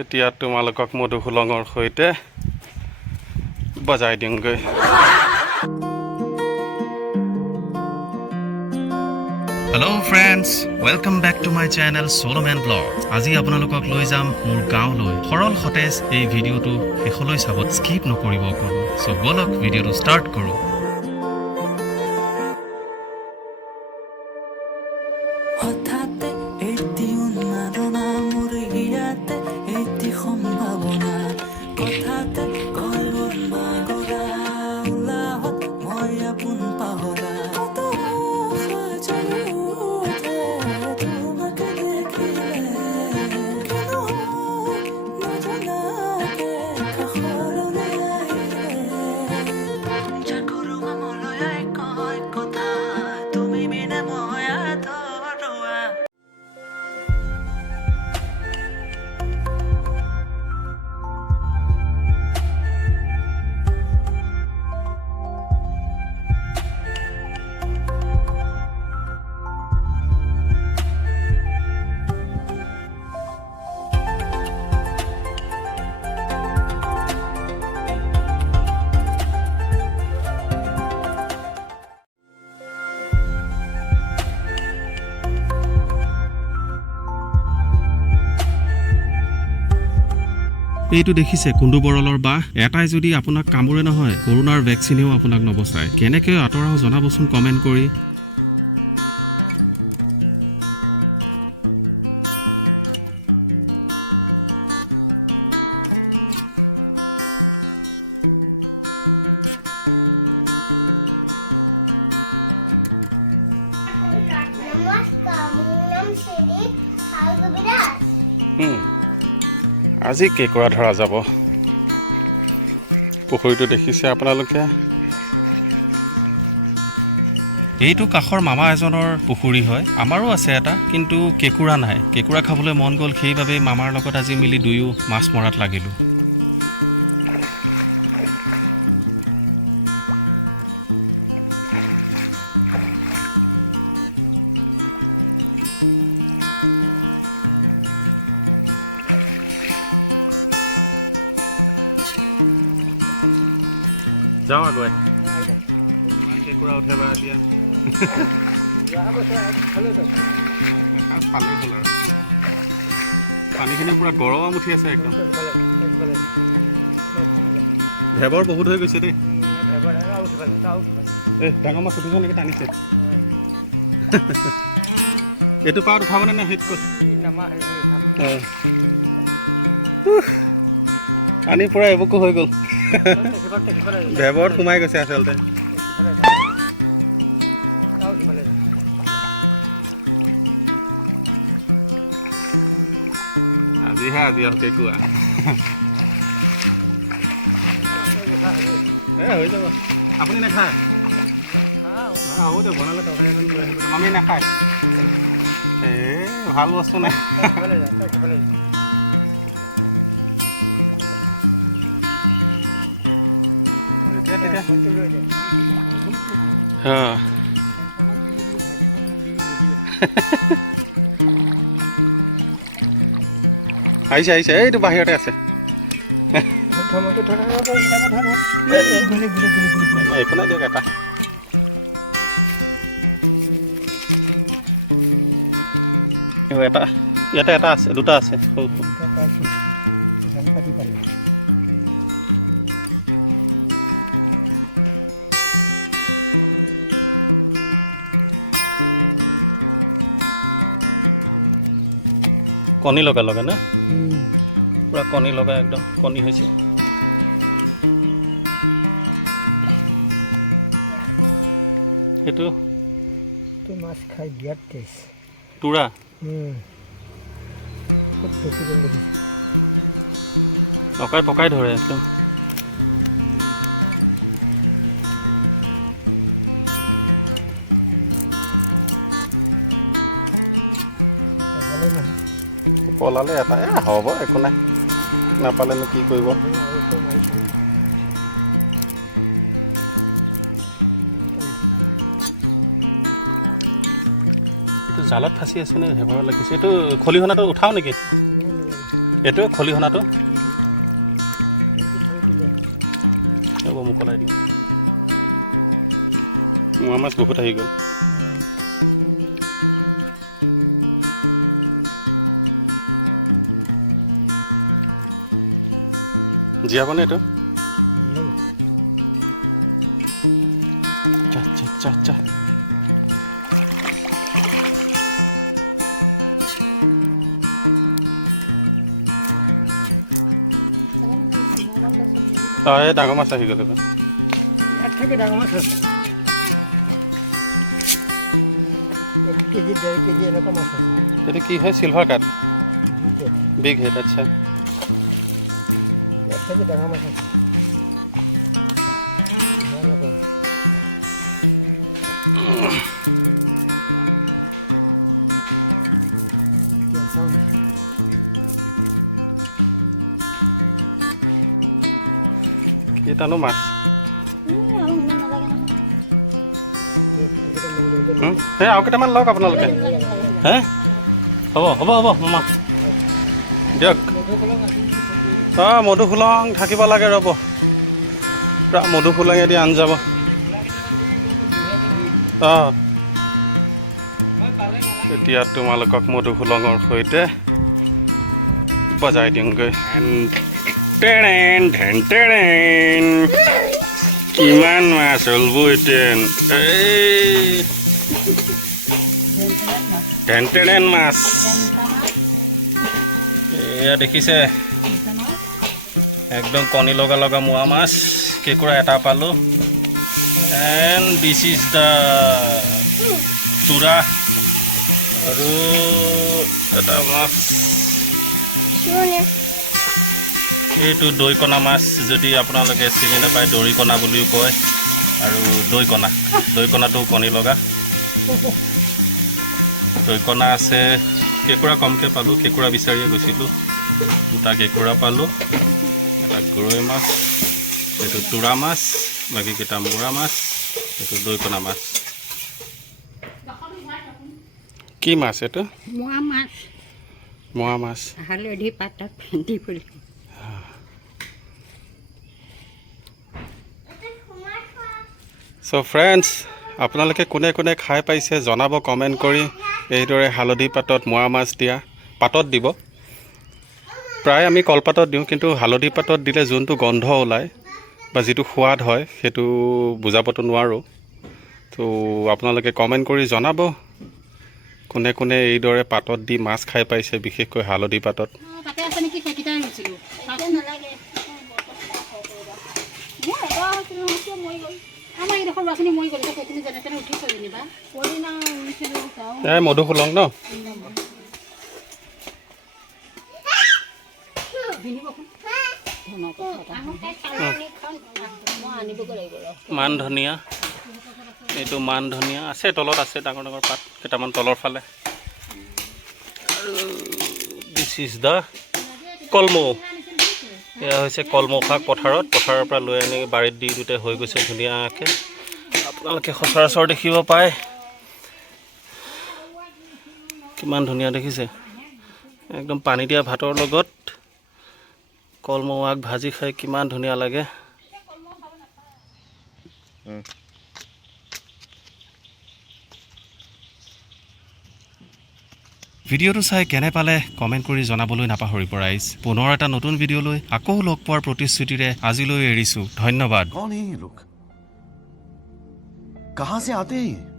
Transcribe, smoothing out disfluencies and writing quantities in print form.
এতিয়া তোমালোকক মধুসুলঙৰ সৈতে বজাই দিওঁগৈ। Hello' friends, welcome back to my channel চ'ল'মেন ব্লগ। আজি আপোনালোকক লৈ যাম মোৰ গাঁৱলৈ। সৰল সতেজ এই ভিডিঅ'টো শেষলৈ চাব, স্কিপ নকৰিব অকণো। চ' ব'লক ভিডিঅ'টো ষ্টাৰ্ট কৰোঁ। এইটো দেখিছে কুন্দু বৰলৰ বাঁহ, এটাই যদি আপোনাক কামোৰে নহয়, কৰোনাৰ ভেকচিনেও আপোনাক নবচায়। কেনেকৈ আঁতৰাও জনাবচোন কমেণ্ট কৰি। আজি কেঁকুৰা ধৰা যাব। পুখুৰীটো দেখিছে আপোনালোকে। এইটো কাষৰ মামা এজনৰ পুখুৰী হয়, আমাৰো আছে এটা, কিন্তু কেঁকুৰা নাই। কেঁকুৰা খাবলৈ মন গ'ল, সেইবাবেই মামাৰ লগত আজি মিলি দুয়ো মাছ মৰাত লাগিলোঁ। যাওঁ আগুৱাই। কেঁকুৰা উঠে বা এতিয়া পালেই হ'ল আৰু। পানীখিনি পূৰা গৰম উঠি আছে একদম। ভেবৰ বহুত হৈ গৈছে দেই। এই ডাঙৰ মাছ উঠিছে নেকি? টানিছে। এইটো পাৰত উঠাবনে নে সেইটো ক'ত? পানী পূৰা এবুকু হৈ গ'ল। ভেবৰত সোমাই গৈছে আচলতে। আজিহে আজি আৰু কেঁকুৰা। হৈ যাব। আপুনি নাখায়? হ'ব দিয়ক, বনালে তৰকাৰী এখন লৈ আহিব। মামী নাখায়? ভাল বস্তু নাই। আহিছে আহিছে, এইটো বাহিৰতে আছে। একো নাই দিয়ক, এটা এটা ইয়াতে এটা আছে, দুটা আছে। কণী লগা লগা না, পুৰা কণী লগা, একদম কণী হৈছে। সেইটো মাছ খাই বিৰাট টেষ্ট। তোৰা পকাই পকাই ধৰে একদম। পলালে এটা হ'ব, একো নাই। নাপালেনো কি কৰিব। এইটো জালত ফাঁচি আছে নে? হেভাৰত লাগিছে। এইটো খলিহনাটো উঠাওঁ নেকি? এইটো খলিহনাটো থৈ দিলে হ'ব মোকলাই দিম মোৱা মাছ বহুত আহি গ'ল জীয়াবনে এইটো চা চা চা চা এই ডাঙৰ মাছ আহি গ'ল এইবাৰ ইয়াত থেকে ডাঙৰ মাছ আছে 1 কেজি 1.5 কেজি এনেকুৱা মাছ আছে এইটো কি হয় চিলভাৰ কাট দুইটা বিগ হেড আচ্ছা ইয়াত থেকে ডাঙৰ মাছ আছে ভাল হ'ব এতিয়া চাওঁ কেইটানো মাছ এই আৰু কেইটামান লওক আপোনালোকে হে হ'ব হ'ব হ'ব মামা দিয়ক অঁ মধুসোলং থাকিব লাগে ৰ'ব পূৰা মধুসোলঙেদি আন যাব অঁ এতিয়া তোমালোকক মধুসোলঙৰ সৈতে বজাই দিওঁগৈ টেৰেন ঢেন টেৰেন কিমান মাছ হ'লব এতিয়া ঢেন টেৰেন মাছ এয়া দেখিছে একদম কণী লগা লগা মোৱা মাছ কেঁকুৰা এটা পালোঁ এণ্ড দিছ ইজ দ্য তুৰা আৰু এটা মাছ এইটো দৈকণা মাছ যদি আপোনালোকে চিনি নাপায় দৰিকণা বুলিও কয় আৰু দৈকণাটো কণী লগা দৈকণা আছে কেঁকুৰা কমকৈ পালোঁ কেঁকুৰা বিচাৰিয়ে গৈছিলোঁ দুটা কেঁকুৰা পালোঁ এটা গৰৈ মাছ এইটো তুৰা মাছ বাকীকেইটা মোৰা মাছ এইটো দৈকণা মাছ কি মাছ এইটো মোৱা মাছ হালধি পাতত ভেন্দি ফুল চ' ফ্ৰেণ্ডছ আপোনালোকে কোনে কোনে খাই পাইছে জনাব কমেণ্ট কৰি এইদৰে হালধি পাতত মোৱা মাছ দিয়া পাতত দিব প্ৰায় আমি কলপাতত দিওঁ কিন্তু হালধি পাতত দিলে যোনটো গন্ধ ওলায় বা যিটো সোৱাদ হয় সেইটো বুজাবতো নোৱাৰোঁ তো আপোনালোকে কমেণ্ট কৰি জনাব কোনে কোনে এইদৰে পাতত দি মাছ খাই পাইছে বিশেষকৈ হালধি পাতত তাতে আছে নেকি সেইকেইটাই ৰুইছিলোঁ আমাৰ এইডোখৰ ল'ৰা ছোৱালী মৰি গ'ল সেইখিনি যেনে তেনে উঠি থৈ যেনিবা এই মধুসোলং ন মান ধনিয়া এইটো মান ধনিয়া আছে তলত আছে ডাঙৰ ডাঙৰ পাত কেইটামান তলৰ ফালে আৰু দিছ ইজ দ্য কলমৌ এয়া হৈছে কলমৌ শাক পথাৰৰ পৰা লৈ আনি বাৰীত দি দিওঁতে হৈ গৈছে ধুনীয়াকৈ আপোনালোকে সচৰাচৰ দেখিব পায় কিমান ধুনীয়া দেখিছে একদম পানী দিয়া ভাতৰ লগত কলমৌ আগ ভাজি খাই কিমান ধুনীয়া লাগে ভিডিঅ'টো চাই কেনে পালে কমেণ্ট কৰি জনাবলৈ নাপাহৰিব ৰাইজ পুনৰ এটা নতুন ভিডিঅ'লৈ আকৌ লগ পোৱাৰ প্ৰতিশ্ৰুতিৰে আজিলৈ এৰিছোঁ ধন্যবাদ कौन है ये लोग कहां से आते हैं